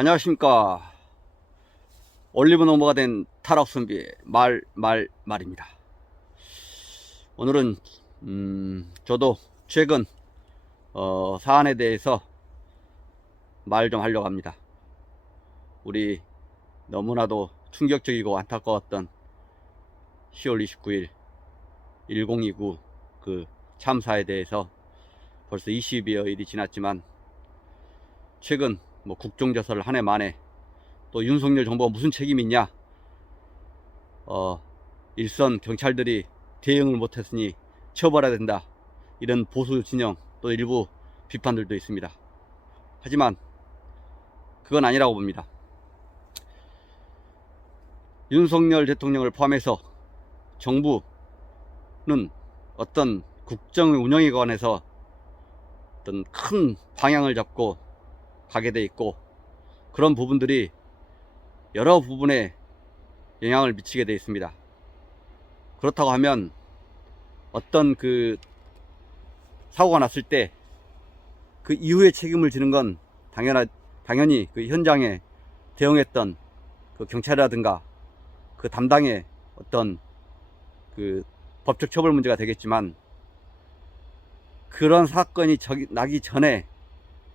안녕하십니까. 올리브 노무가 된 탈옥선비의 말입니다. 오늘은 저도 최근 사안에 대해서 말 좀 하려고 합니다. 우리 너무나도 충격적이고 안타까웠던 10월 29일 1029 그 참사에 대해서 벌써 20여일이 지났지만 최근 국정조사를 한 해 만에 또 윤석열 정부가 무슨 책임이 있냐, 일선 경찰들이 대응을 못했으니 처벌해야 된다, 이런 보수 진영 또 일부 비판들도 있습니다. 하지만 그건 아니라고 봅니다. 윤석열 대통령을 포함해서 정부는 어떤 국정 운영에 관해서 어떤 큰 방향을 잡고 가게 돼 있고, 그런 부분들이 여러 부분에 영향을 미치게 돼 있습니다. 그렇다고 하면 어떤 그 사고가 났을 때 그 이후에 책임을 지는 건 당연히 그 현장에 대응했던 그 경찰이라든가 그 담당의 어떤 그 법적 처벌 문제가 되겠지만, 그런 사건이 나기 전에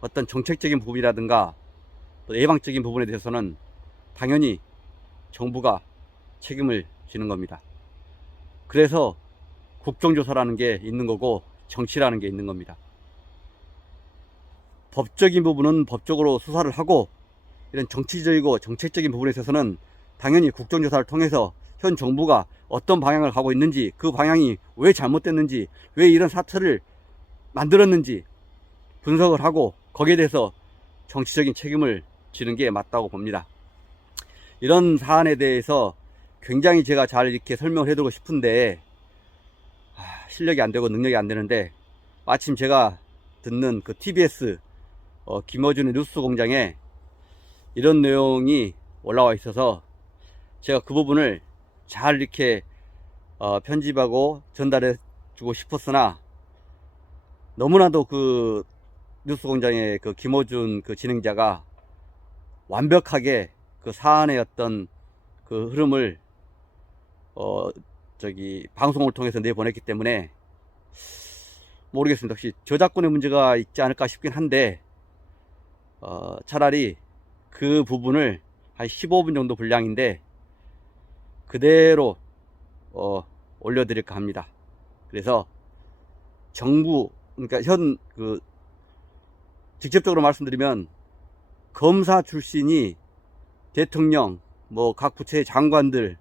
어떤 정책적인 부분이라든가 또 예방적인 부분에 대해서는 당연히 정부가 책임을 지는 겁니다. 그래서 국정조사라는 게 있는 거고 정치라는 게 있는 겁니다. 법적인 부분은 법적으로 수사를 하고, 이런 정치적이고 정책적인 부분에 있어서는 당연히 국정조사를 통해서 현 정부가 어떤 방향을 가고 있는지, 그 방향이 왜 잘못됐는지, 왜 이런 사태를 만들었는지 분석을 하고 거기에 대해서 정치적인 책임을 지는 게 맞다고 봅니다. 이런 사안에 대해서 굉장히 제가 잘 이렇게 설명을 해드리고 싶은데 실력이 안 되고 능력이 안 되는데, 마침 제가 듣는 그 TBS 김어준의 뉴스공장에 이런 내용이 올라와 있어서 제가 그 부분을 잘 이렇게 편집하고 전달해 주고 싶었으나, 너무나도 그 뉴스공장의 그 김어준 그 진행자가 완벽하게 그 사안의 어떤 그 흐름을 방송을 통해서 내보냈기 때문에 모르겠습니다. 혹시 저작권의 문제가 있지 않을까 싶긴 한데, 차라리 그 부분을 한 15분 정도 분량인데 그대로 올려드릴까 합니다. 그래서 정부, 그러니까 직접적으로 말씀드리면 검사 출신이 대통령, 각 부처의 장관들,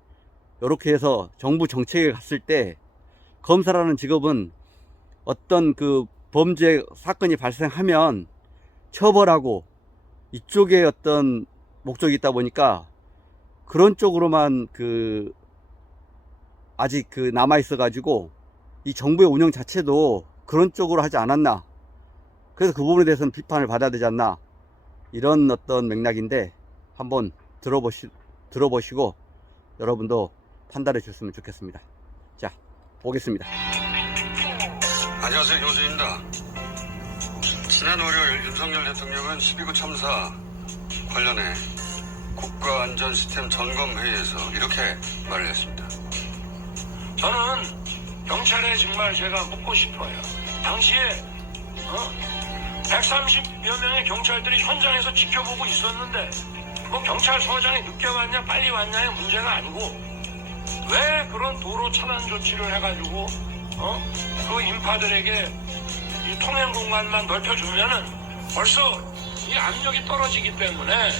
이렇게 해서 정부 정책에 갔을 때 검사라는 직업은 어떤 그 범죄 사건이 발생하면 처벌하고 이쪽에 어떤 목적이 있다 보니까 그런 쪽으로만 아직 남아 있어 가지고 이 정부의 운영 자체도 그런 쪽으로 하지 않았나, 그래서 그 부분에 대해서는 비판을 받아야 되지 않나, 이런 어떤 맥락인데 한번 들어보시고 여러분도 판단해 주셨으면 좋겠습니다. 자, 보겠습니다. 안녕하세요, 김호준입니다. 지난 월요일 윤석열 대통령은 12구 참사 관련해 국가안전시스템 점검회의에서 이렇게 말을 했습니다. 저는 경찰에 정말 제가 묻고 싶어요. 당시에 130여 명의 경찰들이 현장에서 지켜보고 있었는데 경찰서장이 늦게 왔냐 빨리 왔냐의 문제가 아니고, 왜 그런 도로 차단 조치를 해가지고 그 인파들에게 이 통행 공간만 넓혀주면은 벌써 이 압력이 떨어지기 때문에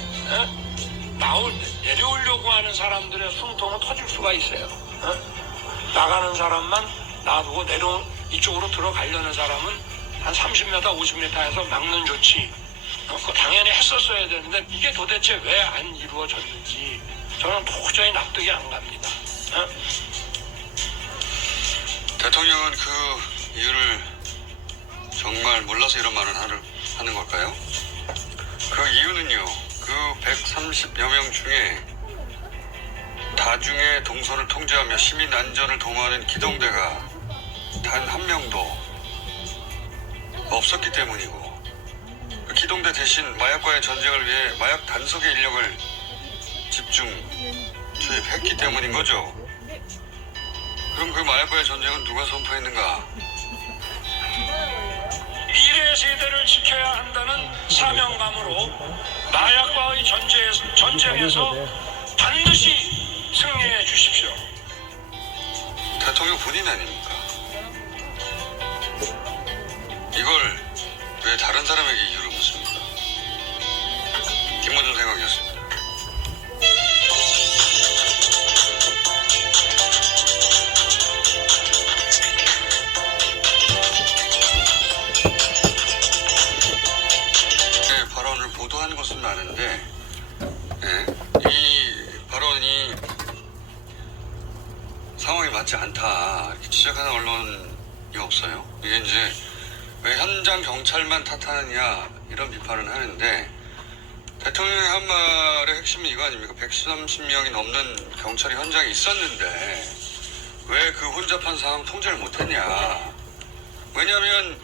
내려오려고 하는 사람들의 숨통은 터질 수가 있어요. 나가는 사람만 놔두고 이쪽으로 들어가려는 사람은 한 30m, 50m에서 막는 조치, 그거 당연히 했었어야 되는데 이게 도대체 왜 안 이루어졌는지 저는 도저히 납득이 안 갑니다. 대통령은 그 이유를 정말 몰라서 이런 말을 하는 걸까요? 그 이유는요, 그 130여 명 중에 다중의 동선을 통제하며 시민 안전을 도모하는 기동대가 단 한 명도 없었기 때문이고, 그 기동대 대신 마약과의 전쟁을 위해 마약 단속의 인력을 집중 투입했기 때문인 거죠. 그럼 그 마약과의 전쟁은 누가 선포했는가? 미래 세대를 지켜야 한다는 사명감으로 마약과의 전쟁에서 반드시 승리해 주십시오. 대통령 본인 아닙니까? 이걸 왜 다른 사람에게 이유를 묻습니까? 김문준 생각이었습니다. 네, 발언을 보도한 것은 아는데, 네, 이 발언이 상황이 맞지 않다 이렇게 지적하는 언론이 없어요. 이게 이제 왜 현장 경찰만 탓하느냐 이런 비판을 하는데, 대통령의 한 말의 핵심은 이거 아닙니까? 130명이 넘는 경찰이 현장에 있었는데 왜 그 혼잡한 상황 통제를 못했냐. 왜냐하면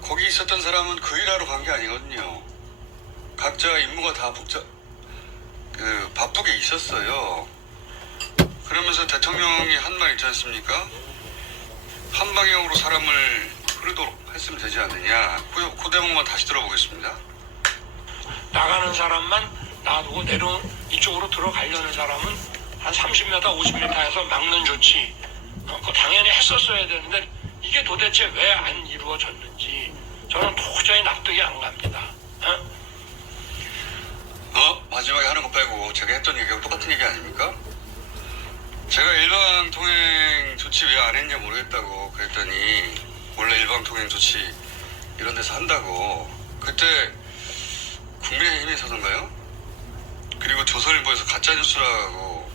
거기 있었던 사람은 그 일하러 간 게 아니거든요. 각자 임무가 다 바쁘게 있었어요. 그러면서 대통령이 한 말 있지 않습니까? 한 방향으로 사람을 흐르도록 했으면 되지 않느냐. 그 대목만 다시 들어보겠습니다. 나가는 사람만 놔두고 이쪽으로 들어가려는 사람은 한 30m, 50m에서 막는 조치 그거 당연히 했었어야 되는데 이게 도대체 왜 안 이루어졌는지 저는 도저히 납득이 안 갑니다. 마지막에 하는 거 빼고 제가 했던 얘기하고 똑같은 얘기 아닙니까? 제가 일방통행 조치 왜 안 했냐 모르겠다고 그랬더니 원래 일방통행 조치 이런 데서 한다고. 그때 국민의힘에서던가요? 그리고 조선일보에서 가짜뉴스라고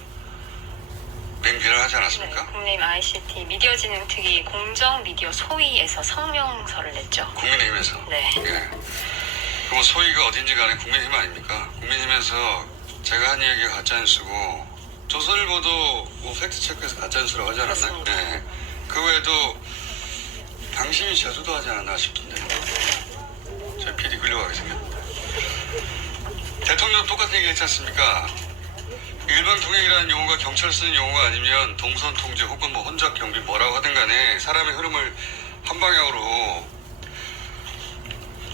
맹비를 하지 않았습니까? 네, 국민의힘 ICT 미디어진흥특위 공정미디어 소위에서 성명서를 냈죠. 국민의힘에서? 네. 예. 그럼 소위가 어딘지 간에 국민의힘 아닙니까? 국민의힘에서 제가 한 얘기가 가짜뉴스고 조선일보도 뭐 팩트체크해서 가짜뉴스라고 하지 않았나요? 그렇습니다. 네. 그 외에도 당신이 제주도 하지 않았나 싶은데 제 PD 끌려가게 생겼는데 대통령도 똑같은 얘기 했지 않습니까? 일방통행이라는 용어가 경찰 쓰는 용어가 아니면 동선통제 혹은 뭐 혼잡 경비 뭐라고 하든 간에 사람의 흐름을 한 방향으로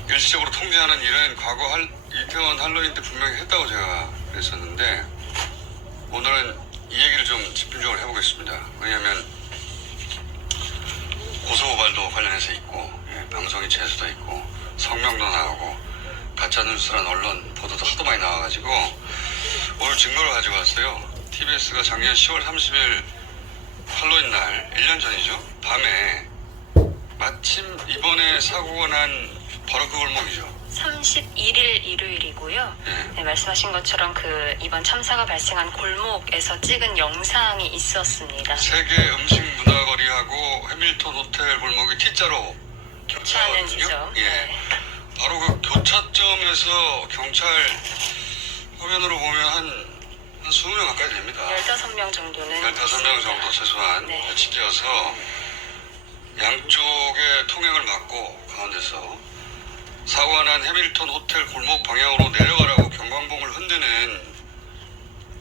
일시적으로 통제하는 일은 과거 이태원 할로윈 때 분명히 했다고 제가 그랬었는데 오늘은 이 얘기를 좀 집중적으로 해보겠습니다. 왜냐하면 고소고발도 관련해서 있고 방송이 재수도 있고 성명도 나오고 가짜뉴스란 언론 보도도 하도 많이 나와가지고 오늘 증거를 가지고 왔어요. TBS가 작년 10월 30일 할로윈 날 1년 전이죠. 밤에 마침 이번에 사고가 난 바로 그 골목이죠. 31일 일요일이고요. 네, 말씀하신 것처럼 그 이번 참사가 발생한 골목에서 찍은 영상이 있었습니다. 세계 음식 문화거리하고 해밀턴 호텔 골목이 T자로 교차하는 지점. 예. 네. 바로 그 교차점에서 경찰 화면으로 보면 한 20명 가까이 됩니다. 15명 정도는 15명 정도 최소한 네. 배치되어서 양쪽에 통행을 막고 가운데서 사고가 난 해밀턴 호텔 골목 방향으로 내려가라고 경광봉을 흔드는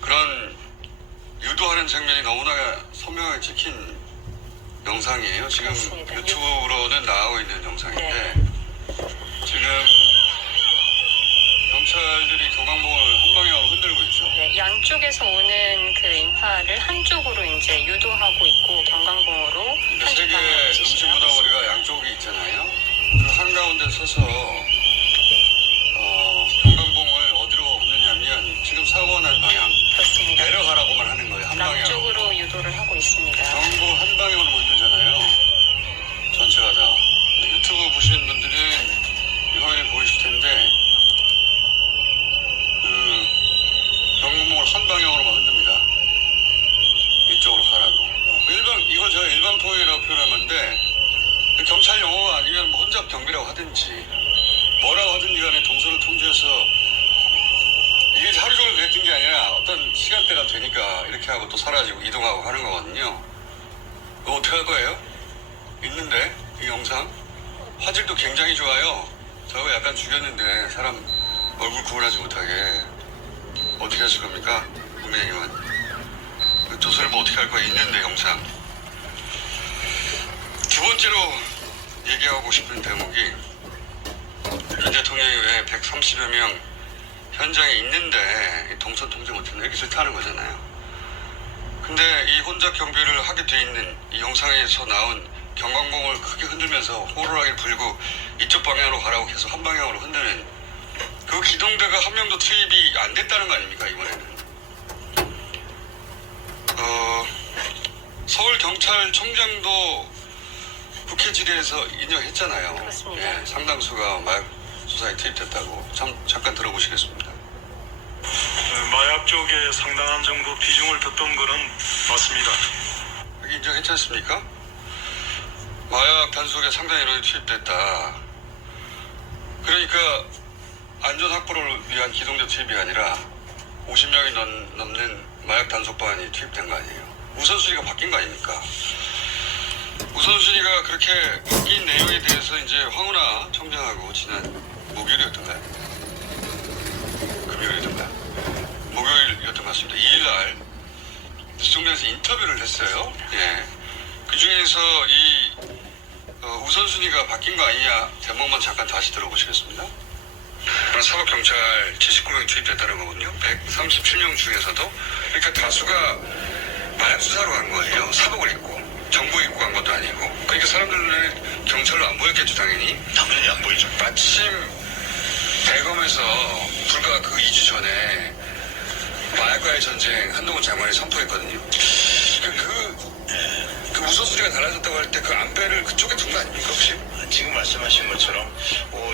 그런 유도하는 장면이 너무나 선명하게 찍힌 영상이에요. 지금 맞습니다. 유튜브로는 나오고 있는 영상인데 네. 지금 경찰들이 경광봉을 한 방향으로 흔들고 있죠. 네, 양쪽에서 오는 그 인파를 한쪽으로 이제 유도하고 있고 경광봉으로 그러니까 한쪽 세계 방향으로 음식 지시를 하고 있습니다. 문화거리가 양쪽이 있잖아요. 그 한가운데 서서 경광봉을 어디로 흔드냐면 지금 사고가 난 방향 그렇습니다. 내려가라고만 하는 거예요. 한 방향으로. 남쪽으로 유도를 하고 있습니다. 경광봉 한 방향으로 흔들잖아요. 전체가 다. 유튜브 보시는 분들은 이 화면에 보이실 텐데 경광봉을 한 방향으로만 흔듭니다. 이쪽으로 가라고. 이걸 제가 일방통행이라고 표현한 건데 경찰 용어가 아니면 뭐 혼잡 경비라고 하든지 뭐라고 하든지 간에 동선을 통제해서 이게 하루 종일 그랬던 게 아니라 어떤 시간대가 되니까 이렇게 하고 또 사라지고 이동하고 하는 거거든요. 그거 어떻게 할 거예요? 있는데 이 영상 화질도 굉장히 좋아요. 저거 약간 죽였는데 사람 얼굴 구분하지 못하게 어떻게 하실 겁니까? 국민의힘은 조사를 뭐 어떻게 할 거야? 있는데 영상. 두 번째로 얘기하고 싶은 대목이 윤 대통령이 왜 130여 명 현장에 있는데 동선 통제 못했나 이렇게 질타하는 거잖아요. 근데 이 혼잡 경비를 하게 돼 있는 이 영상에서 나온 경광봉을 크게 흔들면서 호루라기를 불고 이쪽 방향으로 가라고 계속 한 방향으로 흔드는 그 기동대가 한 명도 투입이 안 됐다는 거 아닙니까 이번에는. 서울경찰청장도 국회 질의에서 인정했잖아요. 그렇습니다. 예, 상당수가 마약 수사에 투입됐다고. 잠깐 들어보시겠습니다. 마약 쪽에 상당한 정도 비중을 뒀던 거는 맞습니다. 여기 인정했지 않습니까? 마약 단속에 상당 인원이 투입됐다. 그러니까 안전 확보를 위한 기동대 투입이 아니라 50명이 넘는 마약 단속반이 투입된 거 아니에요. 우선순위가 바뀐 거 아닙니까? 우선순위가 그렇게 바뀐 내용에 대해서 이제 황운하 청장하고 지난 목요일이었던가요? 금요일이었던가요? 목요일이었던 것 같습니다. 2일날 뉴스공장에서 인터뷰를 했어요. 예. 그 중에서 이 우선순위가 바뀐 거 아니냐 대목만 잠깐 다시 들어보시겠습니다. 사법경찰 79명이 투입됐다는 거군요. 137명 중에서도. 그러니까 다수가 마약 수사로 간 거예요. 사복을 입고. 정보 입고 간 것도 아니고. 그러니까 사람들은 경찰로 안 보였겠죠, 당연히. 당연히 안 보이죠. 마침 대검에서 불과 그 2주 전에 마약과의 전쟁 한동훈 장관이 선포했거든요. 그 우선순위가 달라졌다고 할 때 그 안배를 그쪽에 둔 거 아닙니까 혹시? 지금 말씀하신 것처럼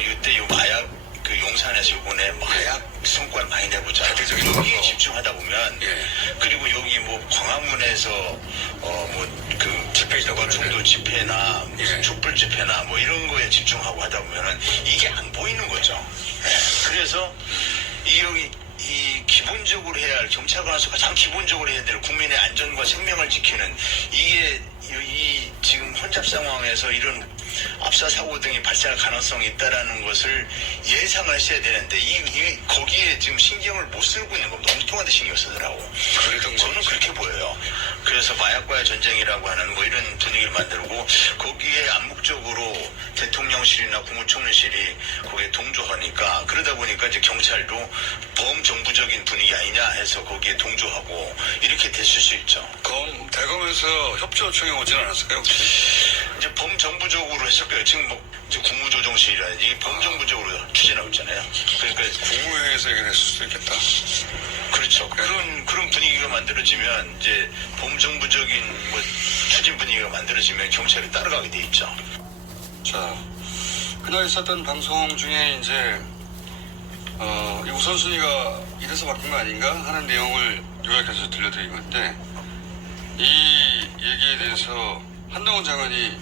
이때 요 마약 그 용산에서 요번에 마약 성과를 많이 내보자. 대대적인 여기에 거. 집중하다 보면 예. 그리고 여기 뭐 광화문에서 뭐그 집회 있다고 하는데. 정도 집회나 무슨 예. 촛불 집회나 뭐 이런 거에 집중하고 하다 보면은 이게 안 보이는 거죠. 예. 그래서 이 기본적으로 해야 할 경찰관에서 가장 기본적으로 해야 될 국민의 안전과 생명을 지키는 이게 이 지금 혼잡 상황에서 이런 압사 사고 등이 발생할 가능성이 있다라는 것을 예상을 했어야 되는데 거기에 지금 신경을 못 쓰고 있는 겁니다. 엉뚱한데 신경 쓰더라고. 그랬던 저는 거죠. 그렇게 보여요. 그래서 마약과의 전쟁이라고 하는 뭐 이런 분위기를 만들고 거기에 암묵적으로 대통령실이나 국무총리실이 거기에 동조하니까 그러다 보니까 이제 경찰도 범정부적인 분위기 아니냐 해서 거기에 동조하고 이렇게 됐을 수 있죠. 대검에서 협조 요청이 오진 않았을까요 혹시? 이제 범정부적으로 했을 거예요. 지금 뭐 이제 국무조정실이라든지 범정부적으로 추진하고 있잖아요. 그러니까 국무회의에서 얘기를 했을 수도 있겠다. 그렇죠. 그런 분위기가 만들어지면 이제 범정부적인 뭐 추진 분위기가 만들어지면 경찰이 따라가게 돼 있죠. 자, 그날 있었던 방송 중에 이제 이 우선순위가 이래서 바뀐 거 아닌가 하는 내용을 요약해서 들려드린 건데 이 얘기에 대해서 한동훈 장관이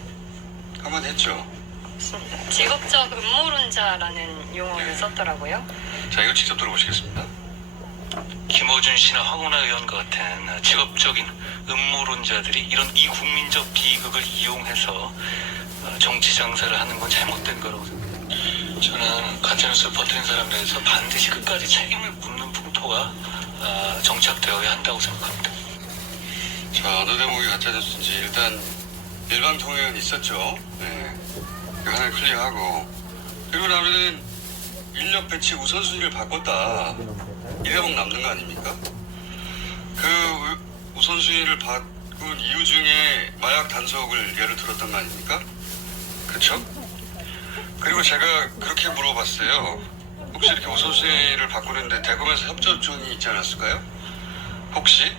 한마디 했죠. 맞습니다. 직업적 음모론자라는 용어를 썼더라고요. 자, 이거 직접 들어보시겠습니다. 김어준 씨나 황운하 의원 같은 직업적인 음모론자들이 이런 이국민적 비극을 이용해서 정치 장사를 하는 건 잘못된 거라고 생각합니다. 저는 가짜뉴스를 퍼뜨린 사람들에서 반드시 끝까지 책임을 묻는 풍토가 정착되어야 한다고 생각합니다. 자, 어느 대목이 가짜뉴스인지 일단 일방통행은 있었죠. 네. 이거 하나 클릭하고 그리고 나면은 인력 배치 우선순위를 바꿨다. 이 대목 남는 거 아닙니까? 그 우선순위를 바꾼 이유 중에 마약 단속을 예를 들었던 거 아닙니까? 그쵸? 그리고 제가 그렇게 물어봤어요. 혹시 이렇게 우선순위를 바꾸는데 대검에서 협조 요청이 있지 않았을까요? 혹시?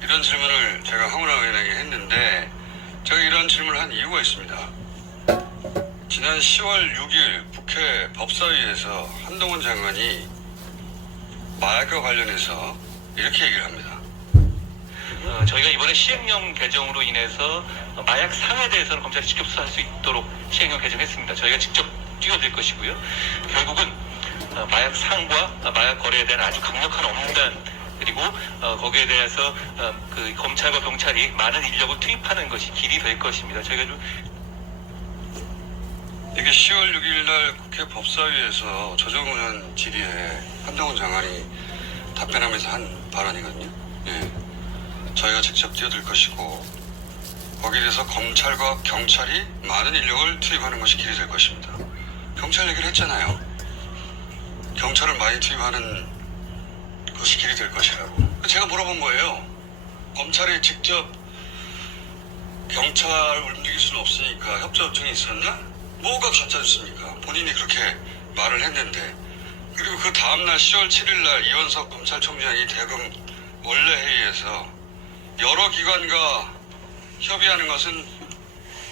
이런 질문을 제가 황운하 의원에게 했는데 제가 이런 질문을 한 이유가 있습니다. 지난 10월 6일 국회 법사위에서 한동훈 장관이 마약과 관련해서 이렇게 얘기를 합니다. 저희가 이번에 시행령 개정으로 인해서 마약 상에 대해서는 검찰이 직접 수사할 수 있도록 시행령 개정했습니다. 저희가 직접 뛰어들 것이고요. 결국은 마약 상과 마약 거래에 대한 아주 강력한 엄단 그리고 거기에 대해서 그 검찰과 경찰이 많은 인력을 투입하는 것이 길이 될 것입니다. 저희가 좀 이게 10월 6일 날 국회 법사위에서 조정훈 질의에 한동훈 장관이 답변하면서 한 발언이거든요. 예. 저희가 직접 뛰어들 것이고 거기에 대해서 검찰과 경찰이 많은 인력을 투입하는 것이 길이 될 것입니다. 경찰 얘기를 했잖아요. 경찰을 많이 투입하는 것이 길이 될 것이라고. 제가 물어본 거예요. 검찰이 직접 경찰을 움직일 수는 없으니까 협조 요청이 있었나? 뭐가 가짜였습니까? 본인이 그렇게 말을 했는데. 그리고 그 다음날 10월 7일날 이원석 검찰총장이 대검 원내 회의에서 여러 기관과 협의하는 것은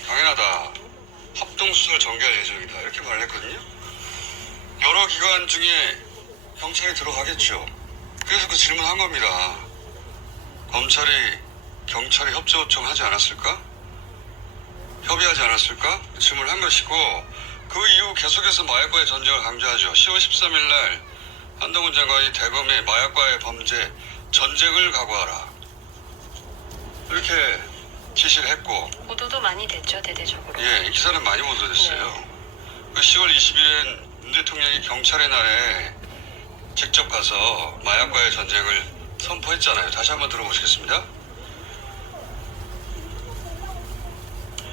당연하다. 합동수사를 전개할 예정이다. 이렇게 말을 했거든요. 여러 기관 중에 경찰이 들어가겠죠. 그래서 그 질문한 겁니다. 경찰이 협조 요청하지 않았을까? 협의하지 않았을까? 질문을 한 것이고 그 이후 계속해서 마약과의 전쟁을 강조하죠. 10월 13일 날 한동훈 장관이 대검에 마약과의 범죄 전쟁을 각오하라. 이렇게 지시를 했고 보도도 많이 됐죠, 대대적으로. 예, 이 기사는 많이 보도됐어요. 그 10월 20일엔 문 대통령이 경찰의 날에 직접 가서 마약과의 전쟁을 선포했잖아요. 다시 한번 들어보시겠습니다.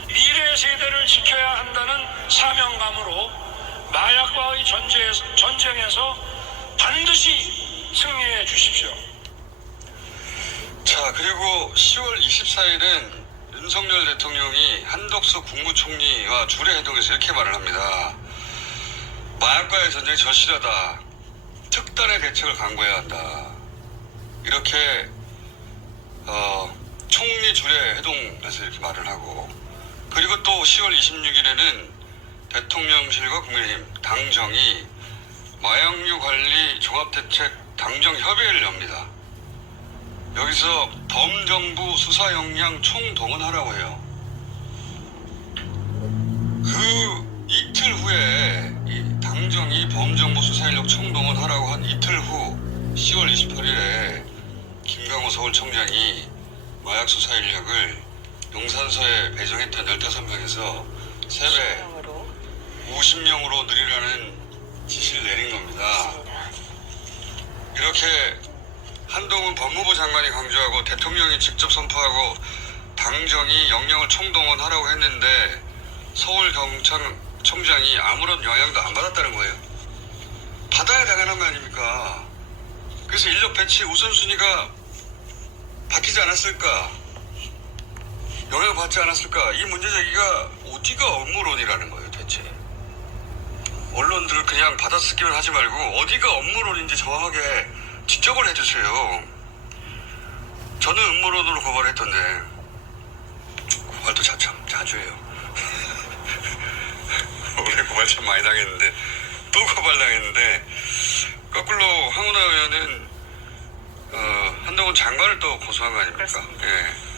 미래 세대를 지켜야 한다는 사명감으로 마약과의 전쟁에서 반드시 승리해 주십시오. 자, 그리고 10월 24일은 윤석열 대통령이 한덕수 국무총리와 주례회동에서 이렇게 말을 합니다. 마약과의 전쟁이 절실하다. 특단의 대책을 강구해야 한다. 이렇게 총리 주례회동에서 이렇게 말을 하고, 그리고 또 10월 26일에는 대통령실과 국민의힘 당정이 마약류 관리 종합대책 당정협의회를 엽니다. 여기서 범정부 수사 역량 총동원하라고 해요. 그 이틀 후에 이 당정이 범정부 수사 인력 총동원하라고 한 이틀 후 10월 28일에 김강호 서울청장이 마약 수사 인력을 용산서에 배정했던 15명에서 3배 50명으로 늘리라는 지시를 내린 겁니다. 이렇게 한동훈 법무부 장관이 강조하고 대통령이 직접 선포하고 당정이 역량을 총동원하라고 했는데 서울경찰청장이 아무런 영향도 안 받았다는 거예요. 받아야 당연한 거 아닙니까? 그래서 인력 배치 우선순위가 바뀌지 않았을까? 영향을 받지 않았을까? 이 문제 제기가 어디가 업무론이라는 거예요, 대체. 언론들 그냥 받아쓰기만 하지 말고 어디가 업무론인지 정확하게 지적을 해주세요. 저는 음모론으로 고발했던데 고발도 참 자주 해요. 올해 고발 참 많이 당했는데 또 고발당했는데 거꾸로 황운하 의원은 한동훈 장관을 또 고소한 거 아닙니까? 그렇습니다. 예.